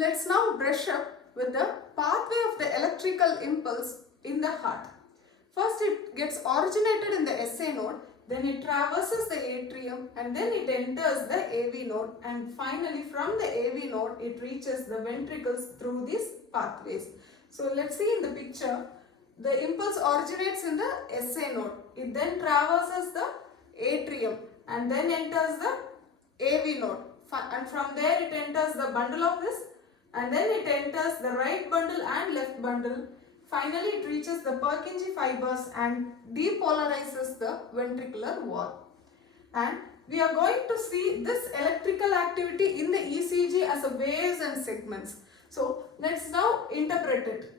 Let's now brush up with the pathway of the electrical impulse in the heart. First it gets originated in the SA node, then it traverses the atrium and then it enters the AV node, and finally from the AV node it reaches the ventricles through these pathways. So let's see in the picture. The impulse originates in the SA node. It then traverses the atrium and then enters the AV node, and from there it enters the bundle of this, and then it enters the right bundle and left bundle. Finally it reaches the Purkinje fibers and depolarizes the ventricular wall. And we are going to see this electrical activity in the ECG as a waves and segments. So let's now interpret it.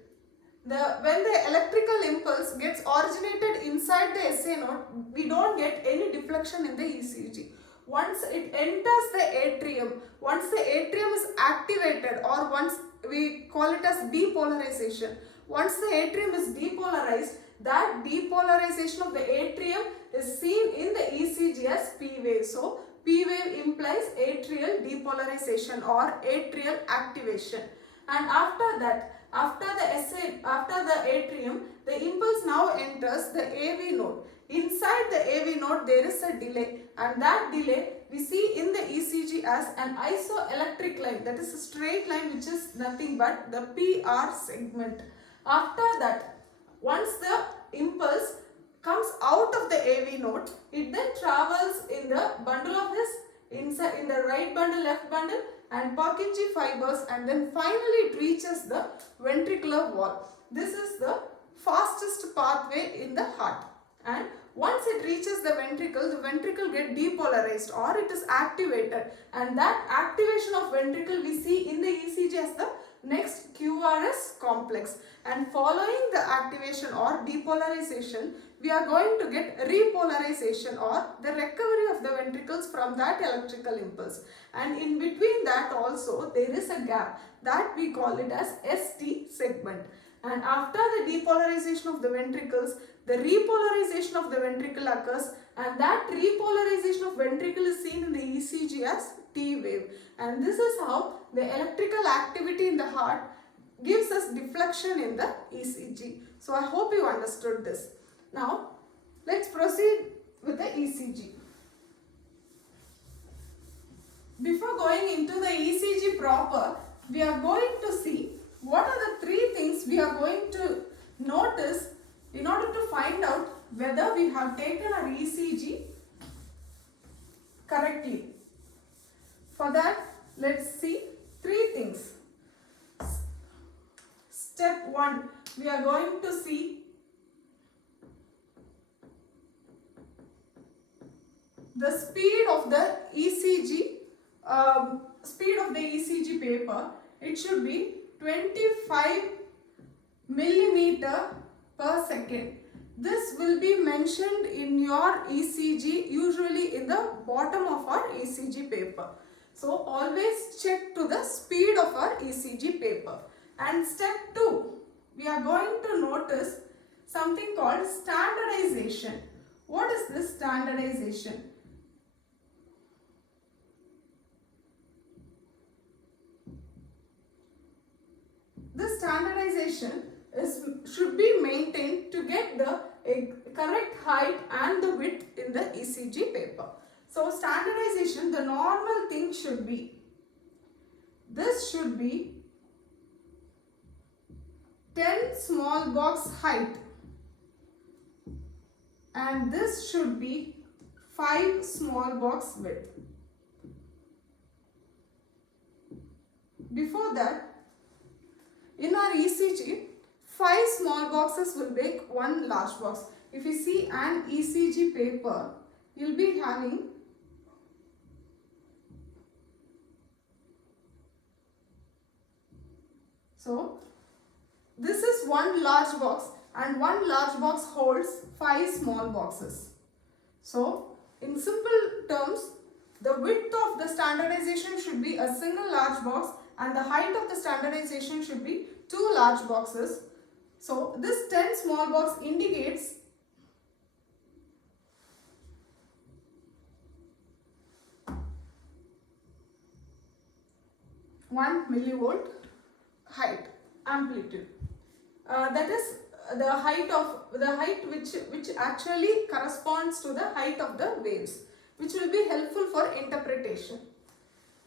When the electrical impulse gets originated inside the SA node, we don't get any deflection in the ECG. Once it enters the atrium, once the atrium is activated, or once we call it as depolarization, once the atrium is depolarized, that depolarization of the atrium is seen in the ECG as P wave. So P wave implies atrial depolarization or atrial activation. And after that, after the atrium, the impulse now enters the AV node. Inside the AV node there is a delay, and that delay we see in the ECG as an isoelectric line, that is a straight line which is nothing but the PR segment. After that, once the impulse comes out of the AV node, it then travels in the bundle of this, inside in the right bundle, left bundle and Purkinje fibers, and then finally it reaches the ventricular wall. This is the fastest pathway in the heart, and once it reaches the ventricle get depolarized or it is activated, and that activation of ventricle we see in the ECG as the next QRS complex, and following the activation or depolarization we are going to get repolarization or the recovery of the ventricles from that electrical impulse, and in between that also there is a gap that we call it as ST segment. And after the depolarization of the ventricles, the repolarization of the ventricle occurs, and that repolarization of ventricle is seen in the ECG as T wave. And this is how the electrical activity in the heart gives us deflection in the ECG. So I hope you understood this. Now let's proceed with the ECG. Before going into the ECG proper, we are going to see what are the three things we are going to notice in order to find out whether we have taken our ECG correctly. For that, let's see three things. Step 1, we are going to see the speed of the ECG, paper. It should be 25 millimeter per second. This will be mentioned in your ECG, usually in the bottom of our ECG paper. So always check to the speed of our ECG paper. And step 2, we are going to notice something called standardization. What is this standardization? This standardization should be maintained to get the correct height and the width in the ECG paper. So standardization, the normal thing should be, this should be 10 small box height, and this should be 5 small box width. Before that, in our ECG, 5 small boxes will make 1 large box. If you see an ECG paper, you will be having this is 1 large box, and 1 large box holds 5 small boxes. So in simple terms, the width of the standardization should be a single large box, and the height of the standardization should be 2 large boxes. So this 10 small box indicates 1 millivolt height amplitude. That is the height which actually corresponds to the height of the waves, which will be helpful for interpretation.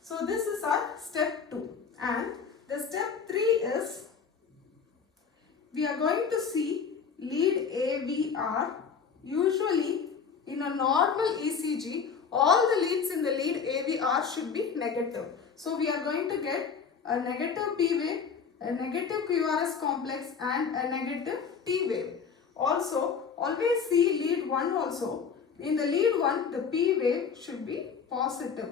So this is our step 2, and the step 3 is we are going to see lead AVR. Usually in a normal ECG, all the leads in the lead AVR should be negative. So we are going to get a negative P wave, a negative QRS complex and a negative T wave. Also, always see lead 1 also. In the lead 1, the P wave should be positive.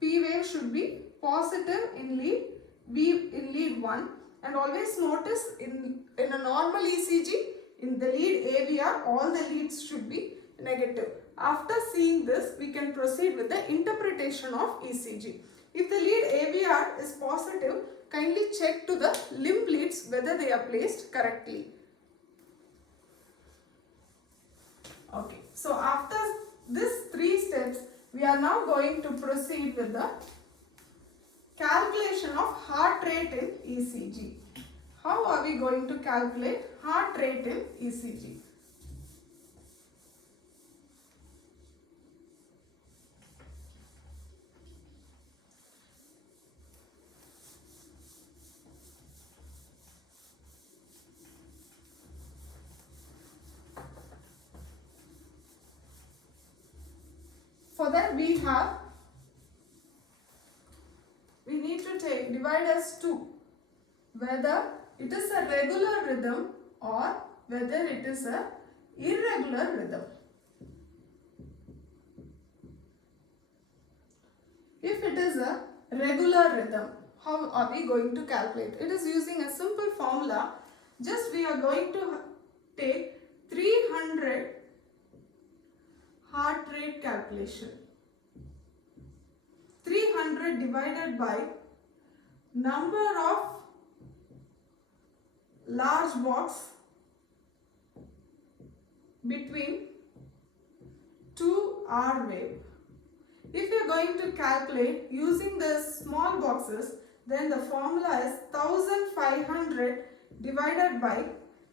P wave should be positive in lead 1, and always notice in a normal ECG, in the lead AVR, all the leads should be negative. After seeing this, we can proceed with the interpretation of ECG. If the lead AVR is positive, kindly check to the limb leads whether they are placed correctly. Okay, so after these 3 steps, we are now going to proceed with the calculation of heart rate in ECG. How are we going to calculate heart rate in ECG? For that we need to divide as 2, whether it is a regular rhythm or whether it is a irregular rhythm. If it is a regular rhythm, how are we going to calculate? It is using a simple formula. Just we are going to take 300 heart rate calculation. 300 divided by number of large box between 2 R wave. If you are going to calculate using the small boxes, then the formula is 1500 divided by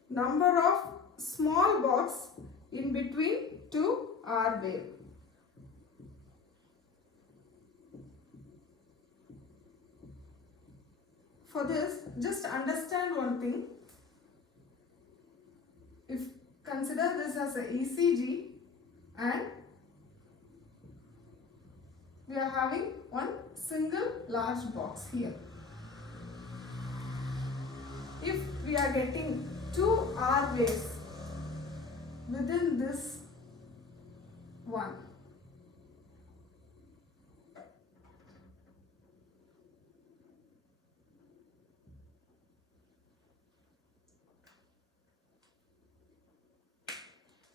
number of small box in between 2 R wave. For this, just understand one thing. If consider this as a ECG, and we are having one single large box here. If we are getting 2 R waves within this one,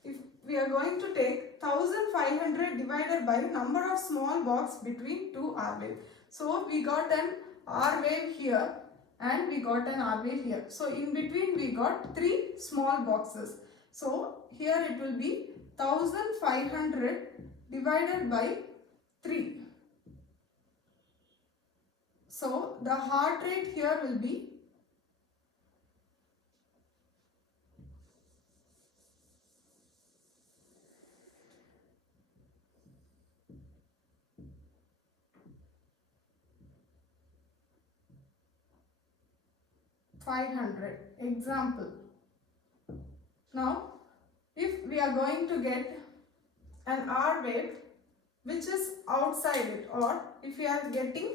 if we are going to take 1500 divided by number of small box between 2 R wave. So we got an R wave here and we got an R wave here. So in between we got 3 small boxes. So here it will be 1500 divided by 3. So the heart rate here will be 500. Example. Now, if we are going to get an R wave which is outside it, or if we are getting,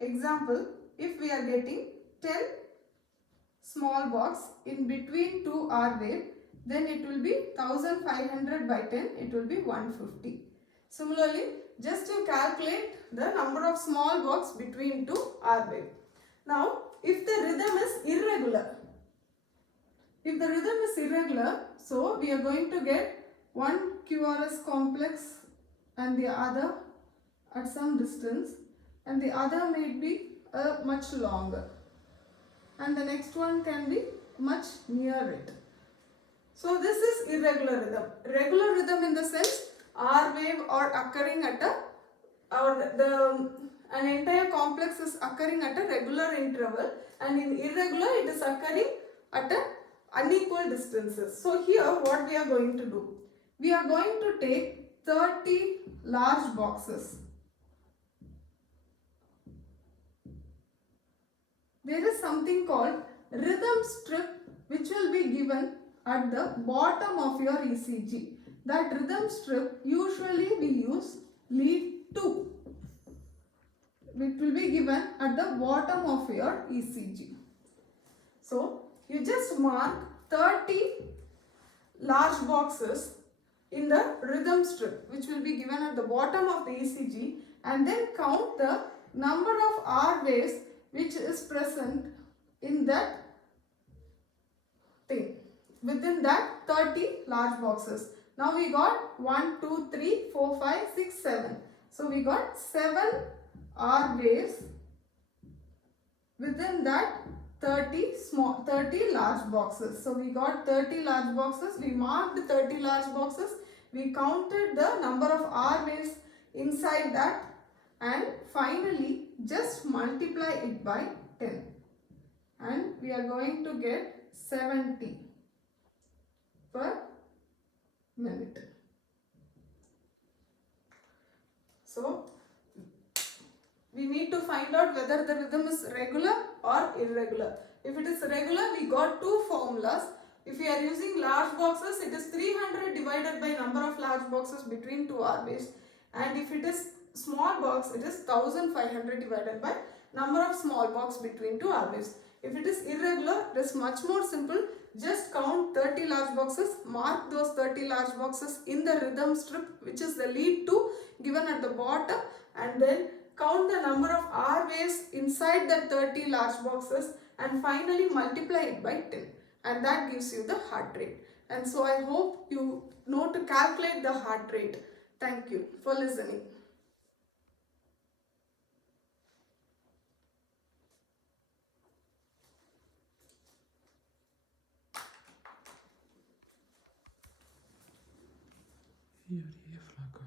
example, if we are getting 10 small box in between 2 R wave, then it will be 1500 by 10, it will be 150. Similarly, just to calculate the number of small box between 2 R wave. Now, if the rhythm is irregular, so we are going to get one QRS complex and the other at some distance, and the other may be much longer, and the next one can be much near it. So this is irregular rhythm. Regular rhythm in the sense R wave are occurring at a an entire complex is occurring at a regular interval, and in irregular it is occurring at a unequal distances. So here what we are going to do, we are going to take 30 large boxes. There is something called rhythm strip which will be given at the bottom of your ECG. That rhythm strip usually we use lead 2. It will be given at the bottom of your ECG. So you just mark 30 large boxes in the rhythm strip which will be given at the bottom of the ECG, and then count the number of R waves which is present in that thing, within that 30 large boxes. Now we got 1, 2, 3, 4, 5, 6, 7. So we got 7 R waves within that 30 large boxes. So we got 30 large boxes, we marked 30 large boxes, we counted the number of R waves inside that, and finally just multiply it by 10, and we are going to get 70 per minute. So we need to find out whether the rhythm is regular or irregular. If it is regular, we got two formulas. If we are using large boxes, it is 300 divided by number of large boxes between two R waves, and if it is small box, it is 1500 divided by number of small box between two R waves. If it is irregular, it is much more simple. Just count 30 large boxes, mark those 30 large boxes in the rhythm strip which is the lead 2 given at the bottom, and then count the number of R waves inside the 30 large boxes, and finally multiply it by 10, and that gives you the heart rate. And so I hope you know to calculate the heart rate. Thank you for listening. Hier, die Flanke.